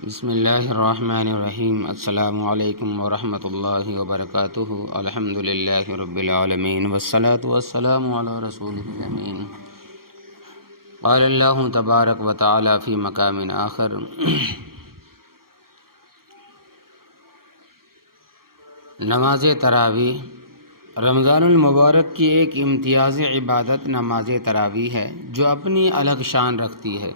بسم اللہ الرحمن الرحیم۔ السلام علیکم ورحمۃ اللہ وبرکاتہ۔ الحمد للہ رب العالمین والصلاة والسلام علی رسولہ الامین۔ قال اللہ تبارک و تعالی فی مقام آخر: نماز تراویح رمضان المبارک کی ایک امتیازی عبادت نماز تراویح ہے جو اپنی الگ شان رکھتی ہے۔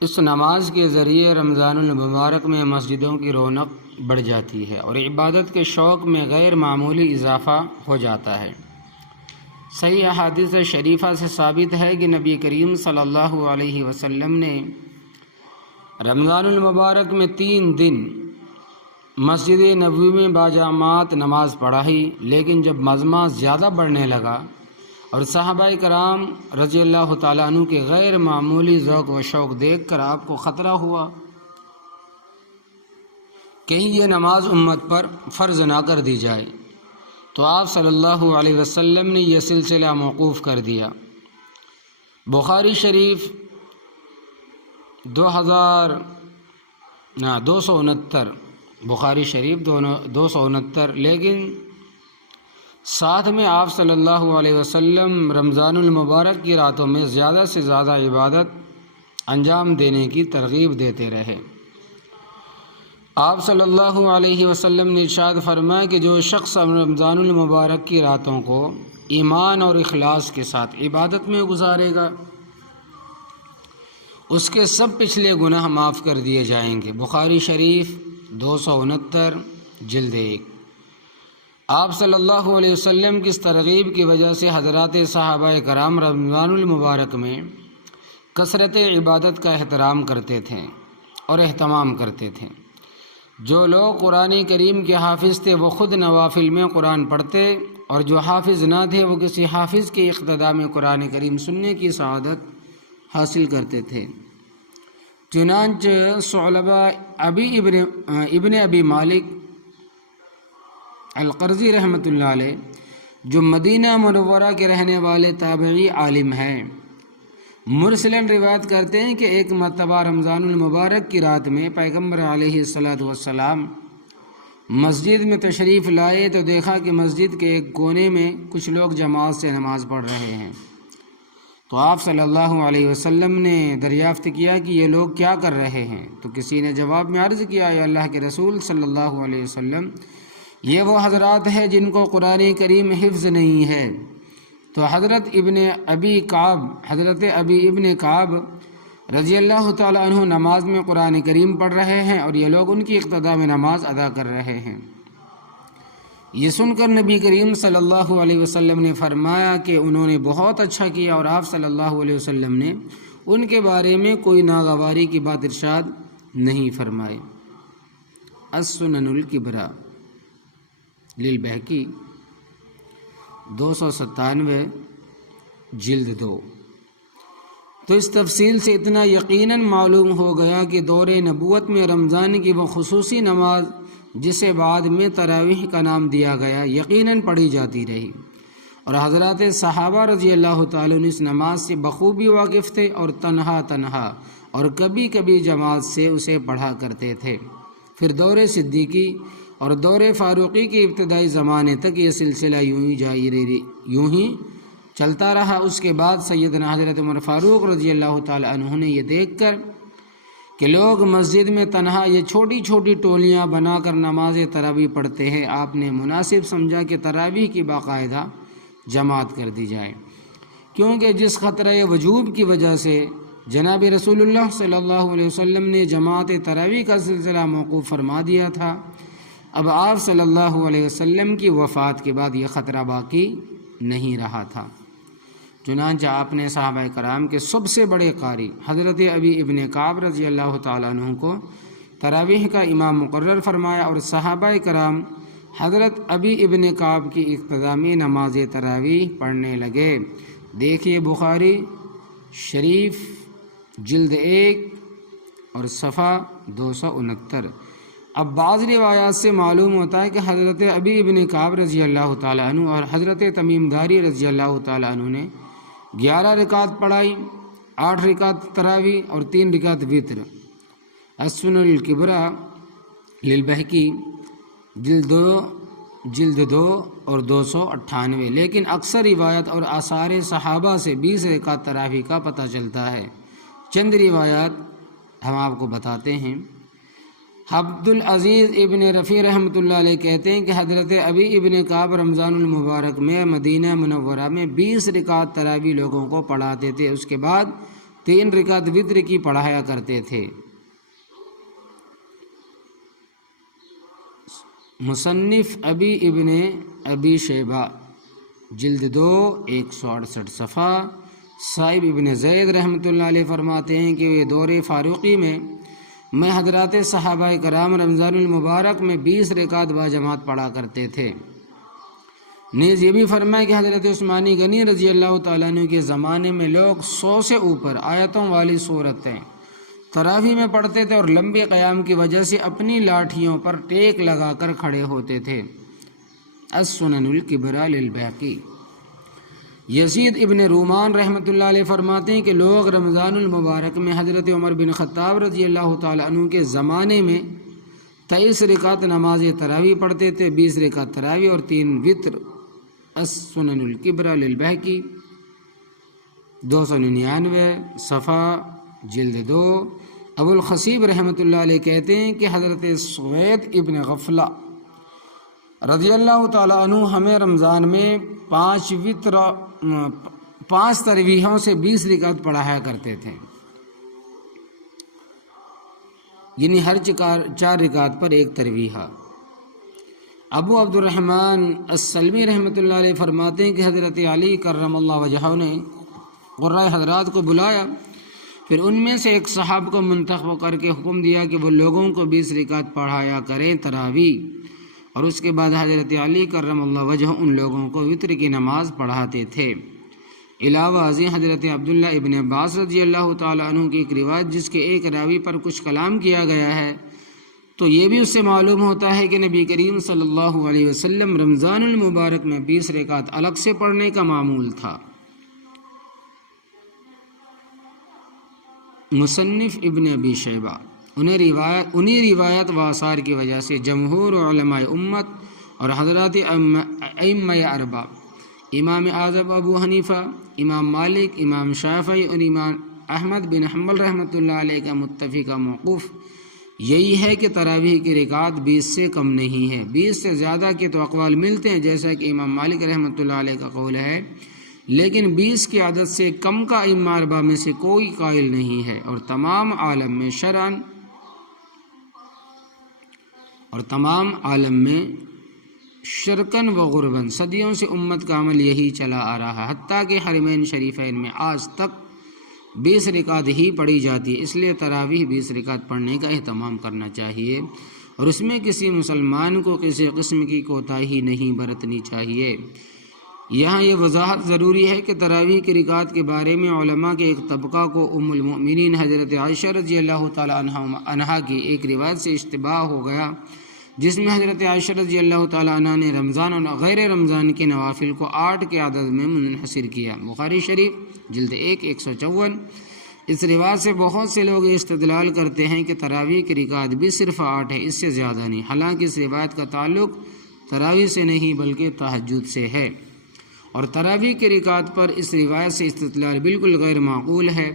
اس نماز کے ذریعے رمضان المبارک میں مسجدوں کی رونق بڑھ جاتی ہے اور عبادت کے شوق میں غیر معمولی اضافہ ہو جاتا ہے۔ صحیح احادیث شریفہ سے ثابت ہے کہ نبی کریم صلی اللہ علیہ وسلم نے رمضان المبارک میں 3 دن مسجد نبوی میں باجماعت نماز پڑھائی، لیکن جب مجمع زیادہ بڑھنے لگا اور صحابہ کرام رضی اللہ تعالیٰ عنہ کے غیر معمولی ذوق و شوق دیکھ کر آپ کو خطرہ ہوا کہیں یہ نماز امت پر فرض نہ کر دی جائے، تو آپ صلی اللہ علیہ وسلم نے یہ سلسلہ موقوف کر دیا۔ بخاری شریف 269 بخاری شریف 269، لیکن ساتھ میں آپ صلی اللہ علیہ وسلم رمضان المبارک کی راتوں میں زیادہ سے زیادہ عبادت انجام دینے کی ترغیب دیتے رہے۔ آپ صلی اللہ علیہ وسلم نے ارشاد فرمایا کہ جو شخص رمضان المبارک کی راتوں کو ایمان اور اخلاص کے ساتھ عبادت میں گزارے گا، اس کے سب پچھلے گناہ معاف کر دیے جائیں گے۔ بخاری شریف 269 جلد 1۔ آپ صلی اللہ علیہ وسلم کی اس ترغیب کی وجہ سے حضرات صحابہ کرام رمضان المبارک میں کثرت عبادت کا احترام کرتے تھے اور اہتمام کرتے تھے۔ جو لوگ قرآن کریم کے حافظ تھے وہ خود نوافل میں قرآن پڑھتے، اور جو حافظ نہ تھے وہ کسی حافظ کے اقتداء میں قرآن کریم سننے کی سعادت حاصل کرتے تھے۔ چنانچہ ثعلبہ ابن ابی مالک القرظی رحمۃ اللہ علیہ، جو مدینہ منورہ کے رہنے والے تابعی عالم ہیں، مرسلاً روایت کرتے ہیں کہ ایک مرتبہ رمضان المبارک کی رات میں پیغمبر علیہ السلام مسجد میں تشریف لائے تو دیکھا کہ مسجد کے ایک کونے میں کچھ لوگ جماعت سے نماز پڑھ رہے ہیں۔ تو آپ صلی اللہ علیہ وسلم نے دریافت کیا کہ یہ لوگ کیا کر رہے ہیں؟ تو کسی نے جواب میں عرض کیا: اے اللہ کے رسول صلی اللہ علیہ وسلم، یہ وہ حضرات ہیں جن کو قرآن کریم حفظ نہیں ہے۔ تو حضرت ابی ابن کعب رضی اللہ تعالیٰ عنہ نماز میں قرآن کریم پڑھ رہے ہیں اور یہ لوگ ان کی اقتداء میں نماز ادا کر رہے ہیں۔ یہ سن کر نبی کریم صلی اللہ علیہ وسلم نے فرمایا کہ انہوں نے بہت اچھا کیا، اور آپ صلی اللہ علیہ وسلم نے ان کے بارے میں کوئی ناگواری کی بات ارشاد نہیں فرمائی۔ السنن الکبریٰ للبہقی 297 جلد 2۔ تو اس تفصیل سے اتنا یقیناً معلوم ہو گیا کہ دور نبوت میں رمضان کی وہ خصوصی نماز جسے بعد میں تراویح کا نام دیا گیا یقیناً پڑھی جاتی رہی، اور حضرات صحابہ رضی اللہ تعالیٰ عنہ اس نماز سے بخوبی واقف تھے اور تنہا اور کبھی کبھی جماعت سے اسے پڑھا کرتے تھے۔ پھر دور صدیقی اور دور فاروقی کے ابتدائی زمانے تک یہ سلسلہ یوں ہی چلتا رہا۔ اس کے بعد سیدنا حضرت عمر فاروق رضی اللہ تعالیٰ عنہ نے یہ دیکھ کر کہ لوگ مسجد میں تنہا یہ چھوٹی چھوٹی ٹولیاں بنا کر نماز تراویح پڑھتے ہیں، آپ نے مناسب سمجھا کہ تراویح کی باقاعدہ جماعت کر دی جائے، کیونکہ جس خطرہ وجوب کی وجہ سے جناب رسول اللہ صلی اللہ علیہ وسلم نے جماعت تراویح کا سلسلہ موقوف فرما دیا تھا، اب آپ صلی اللہ علیہ وسلم کی وفات کے بعد یہ خطرہ باقی نہیں رہا تھا۔ چنانچہ آپ نے صحابہ کرام کے سب سے بڑے قاری حضرت ابی ابن کعب رضی اللہ تعالیٰ عنہ کو تراویح کا امام مقرر فرمایا، اور صحابہ کرام حضرت ابی ابن کعب کی اقتداء میں نماز تراویح پڑھنے لگے۔ دیکھیے بخاری شریف جلد 1 اور صفحہ 269۔ اب بعض روایات سے معلوم ہوتا ہے کہ حضرت ابی ابن کعب رضی اللہ تعالیٰ عنہ اور حضرت تمیم داری رضی اللہ تعالیٰ عنہ نے 11 رکعت پڑھائی، 8 رکعت تراوی اور 3 رکعت وطر۔ السنن الکبریٰ للبہقی جلد 2 اور 298۔ لیکن اکثر روایت اور آثار صحابہ سے 20 رکعت تراویح کا پتہ چلتا ہے۔ چند روایات ہم آپ کو بتاتے ہیں۔ عبدالعزیز ابن رفیع رحمۃ اللہ علیہ کہتے ہیں کہ حضرت ابی ابن کعب رمضان المبارک میں مدینہ منورہ میں 20 رکعت تراویح لوگوں کو پڑھاتے تھے، اس کے بعد 3 رکعت وتر کی پڑھایا کرتے تھے۔ مصنف ابی ابن ابی شیبہ جلد 2 168 صفحہ۔ صاحب ابن زید رحمۃ اللہ علیہ فرماتے ہیں کہ دور فاروقی میں حضرات صحابہ کرام رمضان المبارک میں 20 رکعت باجماعت پڑھا کرتے تھے۔ نیز یہ بھی فرمایا کہ حضرت عثمانی غنی رضی اللہ تعالیٰ عنہ کے زمانے میں لوگ 100 سے اوپر آیتوں والی صورتیں تراویح میں پڑھتے تھے اور لمبے قیام کی وجہ سے اپنی لاٹھیوں پر ٹیک لگا کر کھڑے ہوتے تھے۔ السنن الکبریٰ للبہقی۔ یزید ابن رومان رحمۃ اللہ علیہ فرماتے ہیں کہ لوگ رمضان المبارک میں حضرت عمر بن خطاب رضی اللہ تعالیٰ عنہ کے زمانے میں 23 رکعت نماز تراویح پڑھتے تھے، 20 رکعت تراویح اور 3 وتر۔ السنن الکبریٰ للبہقی 299 صفحہ جلد 2۔ ابو الخصیب رحمۃ اللہ علیہ کہتے ہیں کہ حضرت سوید ابن غفلہ رضی اللہ تعالیٰ عنہ ہمیں رمضان میں 5 تراویحوں سے 20 رکعت پڑھایا کرتے تھے، یعنی ہر 4 رکعت پر 1 تراویح۔ ابو عبد الرحمن السلمی رحمۃ اللہ علیہ فرماتے ہیں کہ حضرت علی کرم اللہ وجہہ نے قرۂ حضرات کو بلایا، پھر ان میں سے ایک صاحب کو منتخب کر کے حکم دیا کہ وہ لوگوں کو 20 رکعت پڑھایا کریں تراویح، اور اس کے بعد حضرت علی کرم اللہ وجہ ان لوگوں کو وتر کی نماز پڑھاتے تھے۔ علاوہ ازیں حضرت عبداللہ ابن عباس رضی اللہ تعالیٰ عنہ کی ایک روایت جس کے ایک راوی پر کچھ کلام کیا گیا ہے، تو یہ بھی اس سے معلوم ہوتا ہے کہ نبی کریم صلی اللہ علیہ وسلم رمضان المبارک میں 20 رکعت الگ سے پڑھنے کا معمول تھا۔ مصنف ابن ابی شیبہ انہی روایت و آثار کی وجہ سے جمہور علماء امت اور حضرات ائمہ اربعہ امام اعظم ابو حنیفہ، امام مالک، امام شافعی اور امام احمد بن حنبل رحمۃ اللہ علیہ کا متفقہ موقوف یہی ہے کہ تراویح کی رکعت 20 سے کم نہیں ہے۔ 20 سے زیادہ کے تو اقوال ملتے ہیں، جیسا کہ امام مالک رحمۃ اللہ علیہ کا قول ہے، لیکن 20 کی عدد سے کم کا ائمہ اربعہ میں سے کوئی قائل نہیں ہے، اور تمام عالم میں شرکن و غربن صدیوں سے امت کا عمل یہی چلا آ رہا ہے، حتیٰ کہ حرمین شریفین میں آج تک 20 رکعت ہی پڑھی جاتی ہے۔ اس لیے تراویح 20 رکعت پڑھنے کا اہتمام کرنا چاہیے، اور اس میں کسی مسلمان کو کسی قسم کی کوتاہی نہیں برتنی چاہیے۔ یہاں یہ وضاحت ضروری ہے کہ تراویح کی رکعت کے بارے میں علماء کے ایک طبقہ کو ام المؤمنین حضرت عائشہ رضی اللہ تعالیٰ عنہا کی ایک روایت سے اشتباہ ہو گیا، جس میں حضرت عائشہ رضی اللہ تعالیٰ عنہ نے رمضان اور غیر رمضان کے نوافل کو 8 کے عدد میں منحصر کیا۔ بخاری شریف جلد 1 154۔ اس روایت سے بہت سے لوگ استدلال کرتے ہیں کہ تراویح کی رکعت بھی صرف 8 ہے، اس سے زیادہ نہیں، حالانکہ اس روایت کا تعلق تراویح سے نہیں بلکہ تہجد سے ہے، اور تراویح کی رکعت پر اس روایت سے استدلال بالکل غیر معقول ہے،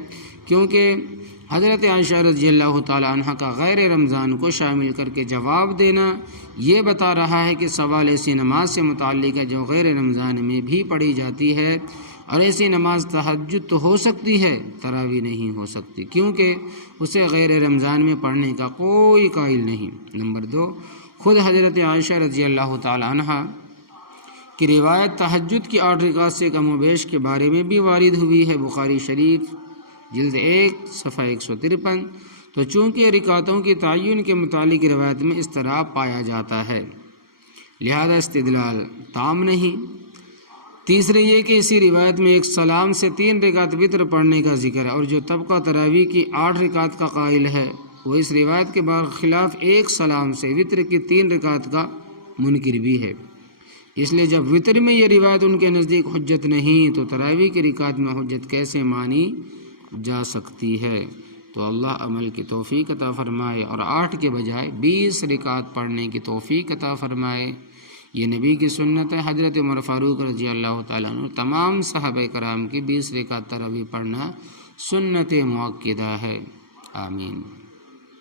کیونکہ حضرت عائشہ رضی اللہ تعالی عنہ کا غیر رمضان کو شامل کر کے جواب دینا یہ بتا رہا ہے کہ سوال ایسی نماز سے متعلق ہے جو غیر رمضان میں بھی پڑھی جاتی ہے، اور ایسی نماز تہجد تو ہو سکتی ہے، تراویح نہیں ہو سکتی، کیونکہ اسے غیر رمضان میں پڑھنے کا کوئی قائل نہیں۔ نمبر 2، خود حضرت عائشہ رضی اللہ تعالی عنہ کی روایت تہجد کی 8 رکعت سے کم و بیش کے بارے میں بھی وارد ہوئی ہے، بخاری شریف جلد 1 صفحہ 153۔ تو چونکہ رکعتوں کی تعین کے متعلق روایت میں اس طرح پایا جاتا ہے، لہذا استدلال تام نہیں۔ تیسرے یہ کہ اسی روایت میں ایک سلام سے 3 رکعت وتر پڑھنے کا ذکر ہے، اور جو طبقہ تراویح کی 8 رکعت کا قائل ہے وہ اس روایت کے برخلاف ایک سلام سے وتر کی 3 رکعت کا منکر بھی ہے۔ اس لیے جب وتر میں یہ روایت ان کے نزدیک حجت نہیں تو تراویح کی رکعت میں حجت کیسے مانی جا سکتی ہے۔ تو اللہ عمل کی توفیق عطا فرمائے اور 8 کے بجائے 20 رکعت پڑھنے کی توفیق عطا فرمائے۔ یہ نبی کی سنت ہے۔ حضرت عمر فاروق رضی اللہ تعالیٰ عنہ تمام صحابہ کرام کی 20 رکعت تراویح پڑھنا سنت مؤکدہ ہے۔ آمین۔